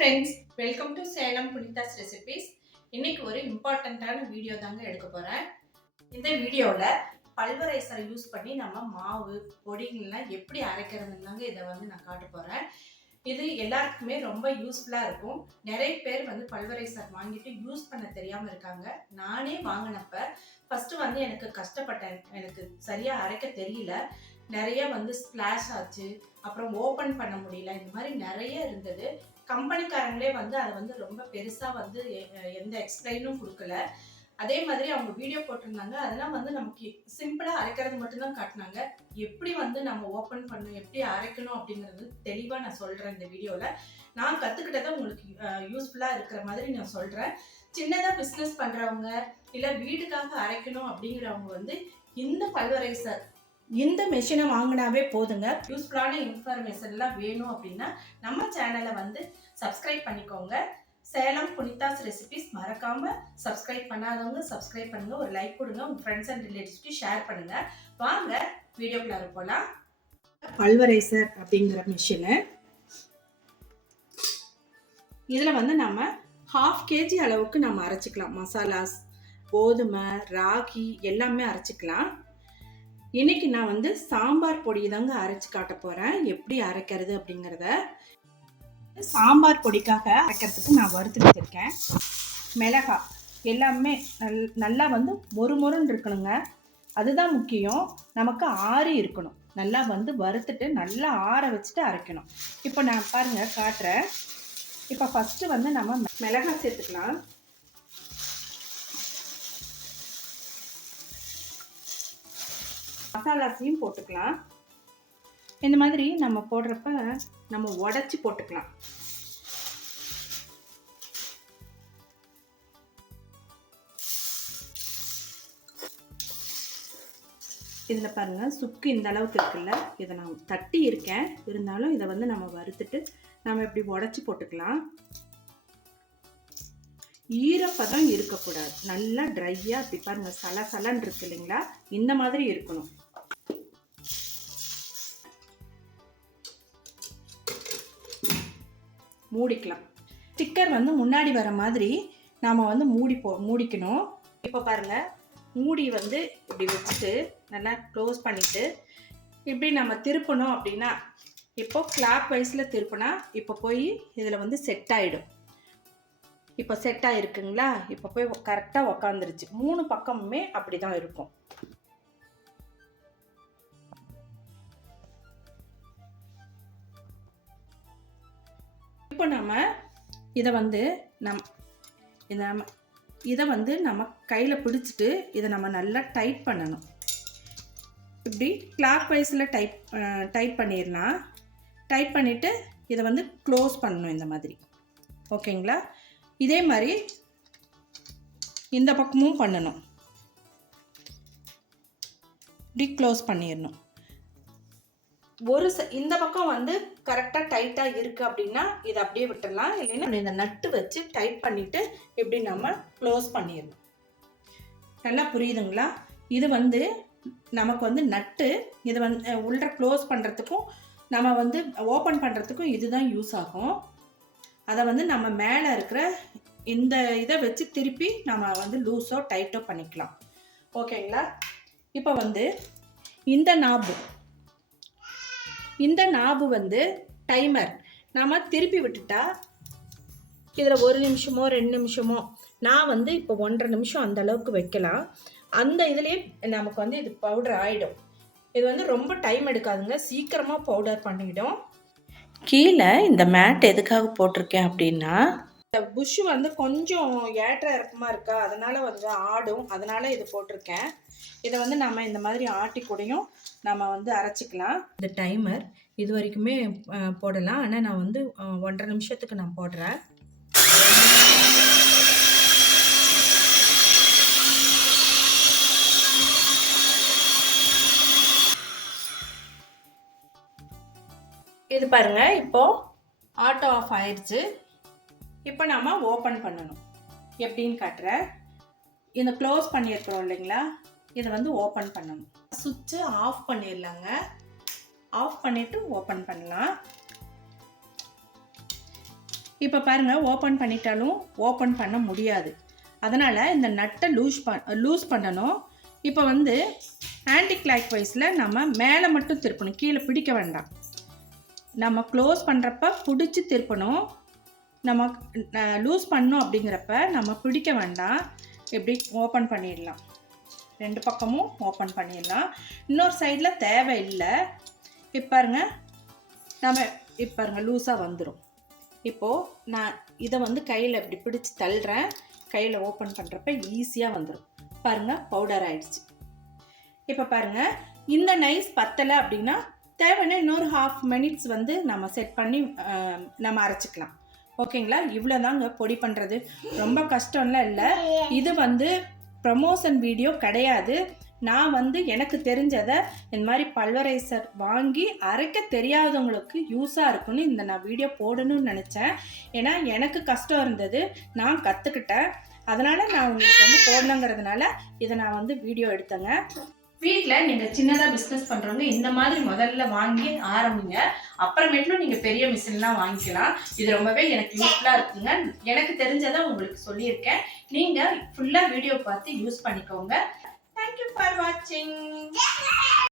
Friends welcome to Salem Punithas recipes இன்னைக்கு ஒரு இம்பார்ட்டண்ட்டான வீடியோ தாங்க எடுக்க போகிறேன் இந்த வீடியோவில் பல்வரைசரை யூஸ் பண்ணி நம்ம மாவு பொடிகள்லாம் எப்படி அரைக்கிறதுன்னு தாங்க இதை வந்து நான் காட்ட போகிறேன் இது எல்லாருக்குமே ரொம்ப யூஸ்ஃபுல்லாக இருக்கும். நிறைய பேர் வந்து பல்வரைசர் வாங்கிட்டு யூஸ் பண்ண தெரியாமல் இருக்காங்க. நானே வாங்கினப்ப ஃபஸ்ட்டு வந்து எனக்கு கஷ்டப்பட்டேன் எனக்கு சரியாக அரைக்க தெரியல. நிறைய வந்து ஸ்ப்ளாஷ் ஆச்சு. அப்புறம் ஓப்பன் பண்ண முடியல. இந்த மாதிரி நிறைய இருந்தது. கம்பெனிக்காரங்களே வந்து அதை வந்து ரொம்ப பெருசாக வந்து எந்த எக்ஸ்பிளைனும் கொடுக்கல. அதே மாதிரி அவங்க வீடியோ போட்டிருந்தாங்க. அதெல்லாம் வந்து நமக்கு சிம்பிளாக அரைக்கிறது மட்டும்தான் காட்டினாங்க. எப்படி வந்து நம்ம ஓப்பன் பண்ணணும் எப்படி அரைக்கணும் அப்படிங்கிறது தெளிவாக நான் சொல்கிறேன் இந்த வீடியோவில் நான் கற்றுக்கிட்டதை உங்களுக்கு யூஸ்ஃபுல்லாக இருக்கிற மாதிரி நான் சொல்கிறேன் சின்னதாக பிஸ்னஸ் பண்ணுறவங்க இல்லை வீட்டுக்காக அரைக்கணும் அப்படிங்கிறவங்க வந்து இந்த பல்வரைசர் இந்த மெஷினை வாங்கினாவே போதுங்க. யூஸ்ஃபுல்லான இன்ஃபர்மேஷன்லாம் வேணும் அப்படின்னா நம்ம சேனலை வந்து சப்ஸ்கிரைப் பண்ணிக்கோங்க. சேலம் புனிதாஸ் ரெசிபிஸ் மறக்காம சப்ஸ்கிரைப் பண்ணாதவங்க சப்ஸ்கிரைப் பண்ணுங்க. ஒரு லைக் கொடுங்க. உங்க ஃப்ரெண்ட்ஸ் அண்ட் ரிலேட்டிவ்ஸ்க்கு ஷேர் பண்ணுங்க. வாங்க வீடியோக்குள்ளார போகலாம் பல்வரைசர் அப்படிங்கிற மிஷினு இதில் வந்து நம்ம ஹாஃப் கேஜி அளவுக்கு நம்ம அரைச்சிக்கலாம். மசாலாஸ் கோதுமை ராகி எல்லாமே அரைச்சிக்கலாம். இன்னைக்கு நான் வந்து சாம்பார் பொடி தாங்க அரைச்சு காட்ட போறேன். எப்படி அரைக்கிறது அப்படிங்கிறத சாம்பார் பொடிக்காக அரைக்கிறதுக்கு நான் வறுத்து வச்சுருக்கேன். மிளகா எல்லாமே நல் நல்லா வந்து மொறு மொறுன்னு இருக்கணுங்க. அதுதான் முக்கியம். நமக்கு ஆறி இருக்கணும். நல்லா வந்து வறுத்துட்டு நல்லா ஆற வச்சுட்டு அரைக்கணும். இப்போ நான் பாருங்க காட்டுறேன். இப்போ ஃபஸ்ட்டு வந்து நம்ம மிளகா சேர்த்துக்கலாம். மசாலாஸையும் போட்டுக்கலாம். இந்த மாதிரி நம்ம போடுறப்ப நம்ம உடச்சி போட்டுக்கலாம். இதில் பாருங்கள் சுக்கு இந்த அளவுக்கு இருக்குல்ல? இதை நான் தட்டி இருக்கேன். இருந்தாலும் இதை வந்து நம்ம வறுத்துட்டு நம்ம இப்படி உடச்சி போட்டுக்கலாம். ஈரப்பதம் இருக்கக்கூடாது. நல்லா ட்ரையாக இப்படி பாருங்கள் சல சலன்னு இருக்கு இல்லைங்களா? இந்த மாதிரி இருக்கணும். மூடிக்கலாம். ஸ்டிக்கர் வந்து முன்னாடி வர மாதிரி நாம் வந்து மூடி போ மூடிக்கணும். இப்போ பாருங்கள் மூடி வந்து இப்படி வச்சுட்டு நல்லா க்ளோஸ் பண்ணிவிட்டு இப்படி நம்ம திருப்பணும் அப்படின்னா இப்போ கிளாக் வைஸில் திருப்பினா இப்போ போய் இதில் வந்து செட் ஆகிடும் இப்போ செட் ஆகிருக்குங்களா இப்போ போய் கரெக்டாக உக்காந்துருச்சு. மூணு பக்கமுமே அப்படி தான் இருக்கும். இப்போ நம்ம இதை வந்து நம் இதை நம்ம இதை வந்து நம்ம கையில் பிடிச்சிட்டு இதை நம்ம நல்லா டைட் பண்ணணும். இப்படி கிளாக் வைஸில் டைப் டைப் பண்ணிடலாம் டைப் பண்ணிவிட்டு இதை வந்து க்ளோஸ் பண்ணணும் இந்த மாதிரி. ஓகேங்களா? இதே மாதிரி இந்த பக்கமும் பண்ணணும். இப்படி க்ளோஸ் பண்ணிடணும் ஒரு ச இந்த பக்கம் வந்து கரெக்டாக டைட்டாக இருக்குது அப்படின்னா இதை அப்படியே விட்டுடலாம் இல்லைன்னா இந்த நட்டு வச்சு டைட் பண்ணிவிட்டு இப்படி நம்ம க்ளோஸ் பண்ணிடணும் நல்லா புரியுதுங்களா? இது வந்து நமக்கு வந்து நட்டு இது வந்து உள்ள க்ளோஸ் பண்ணுறதுக்கும் நம்ம வந்து ஓப்பன் பண்ணுறதுக்கும் இதுதான் யூஸ் ஆகும். அதை வந்து நம்ம மேலே இருக்கிற இந்த இதை வச்சு திருப்பி நம்ம வந்து லூஸோ டைட்டோ பண்ணிக்கலாம். ஓகேங்களா இப்போ வந்து இந்த நாபு இந்த நாபு வந்து டைமர் நாம் திருப்பி விட்டுட்டா இதில் ஒரு நிமிஷமோ ரெண்டு நிமிஷமோ நான் வந்து இப்போ ஒன்றரை நிமிஷம் அந்த அளவுக்கு வைக்கலாம். அந்த இதுலேயே நமக்கு வந்து இது பவுடர் ஆகிடும் இது வந்து ரொம்ப டைம் எடுக்காதுங்க. சீக்கிரமாக பவுடர் பண்ணிடும். கீழே இந்த மேட் எதுக்காக போட்டிருக்கேன் அப்படின்னா இந்த புஷ் வந்து கொஞ்சம் ஏற்ற இறக்கமாக இருக்கா? அதனால் வந்து ஆடும். அதனால் இது போட்டிருக்கேன். இதை வந்து நம்ம இந்த மாதிரி ஆட்டி கூடையும் நம்ம வந்து அரைச்சிக்கலாம். இந்த டைமர் இது வரைக்குமே போடலாம். ஆனால் நான் வந்து ஒன்றரை நிமிஷத்துக்கு நான் போடுறேன். இது பாருங்க இப்போ ஆட்டோ ஆஃப் ஆயிடுச்சு இப்போ நாம ஓப்பன் பண்ணணும். எப்படின்னு காட்டுறேன். இதை க்ளோஸ் பண்ணியிருக்கிறோம் இல்லைங்களா? இதை வந்து ஓப்பன் பண்ணணும். சுவிட்சு ஆஃப் பண்ணிடலாங்க. ஆஃப் பண்ணிவிட்டு ஓப்பன் பண்ணலாம். இப்போ பாருங்கள் ஓப்பன் பண்ணிட்டாலும் ஓப்பன் பண்ண முடியாது. அதனால் இந்த நட்டை லூஸ் பண் லூஸ் பண்ணணும். இப்போ வந்து ஆன்டி கிளாக் வைஸில் நம்ம மேலே மட்டும் திருப்பணும். கீழே பிடிக்க வேண்டாம். நம்ம க்ளோஸ் பண்ணுறப்ப பிடிச்சி திருப்பணும். நம்ம லூஸ் பண்ணோம் அப்படிங்கிறப்ப நம்ம பிடிக்க வேண்டாம். இப்படி ஓப்பன் பண்ணிடலாம். ரெண்டு பக்கமும் ஓப்பன் பண்ணிடலாம். இன்னொரு சைடில் தேவையில்லை இப்போ பாருங்க நம்ம இப்பாருங்க லூஸாக வந்துடும் இப்போது நான் இதை வந்து கையில் இப்படி பிடிச்சி தள்ளுறேன். கையில் ஓப்பன் பண்ணுறப்ப ஈஸியாக வந்துடும் பாருங்கள் பவுடர் ஆயிடுச்சு. இப்போ பாருங்கள் இந்த நைஸ் பத்தலை அப்படின்னா தேவைன்னா இன்னொரு ஹாஃப் மினிட்ஸ் வந்து நம்ம செட் பண்ணி நம்ம அரைச்சிக்கலாம். ஓகேங்களா இவ்வளோ தாங்க பொடி பண்ணுறது ரொம்ப கஷ்டம்லாம் இல்லை. இது வந்து ப்ரமோஷன் வீடியோ கிடையாது. நான் வந்து எனக்கு தெரிஞ்சதை இந்த மாதிரி பல்வரைசர் வாங்கி அரைக்க தெரியாதவங்களுக்கு யூஸாக இருக்கும்னு இந்த நான் வீடியோ போடணும்னு நினச்சேன். ஏன்னா எனக்கு கஷ்டம் இருந்தது. நான் கற்றுக்கிட்டேன் அதனால் நான் உங்களுக்கு வந்து போடணுங்கிறதுனால இதை நான் வந்து வீடியோ எடுத்தேங்க. வீட்டில் நீங்கள் சின்னதாக பிஸ்னஸ் பண்ணுறவங்க இந்த மாதிரி முதல்ல வாங்கி ஆரம்பிங்க. அப்புறமேட்டும் நீங்கள் பெரிய மிஷின்லாம் வாங்கிக்கலாம். இது ரொம்பவே எனக்கு யூஸ்ஃபுல்லாக இருக்குங்க. எனக்கு தெரிஞ்சதை உங்களுக்கு சொல்லியிருக்கேன். நீங்கள் ஃபுல்லாக வீடியோ பார்த்து யூஸ் பண்ணிக்கோங்க. தேங்க்யூ ஃபார் வாட்சிங்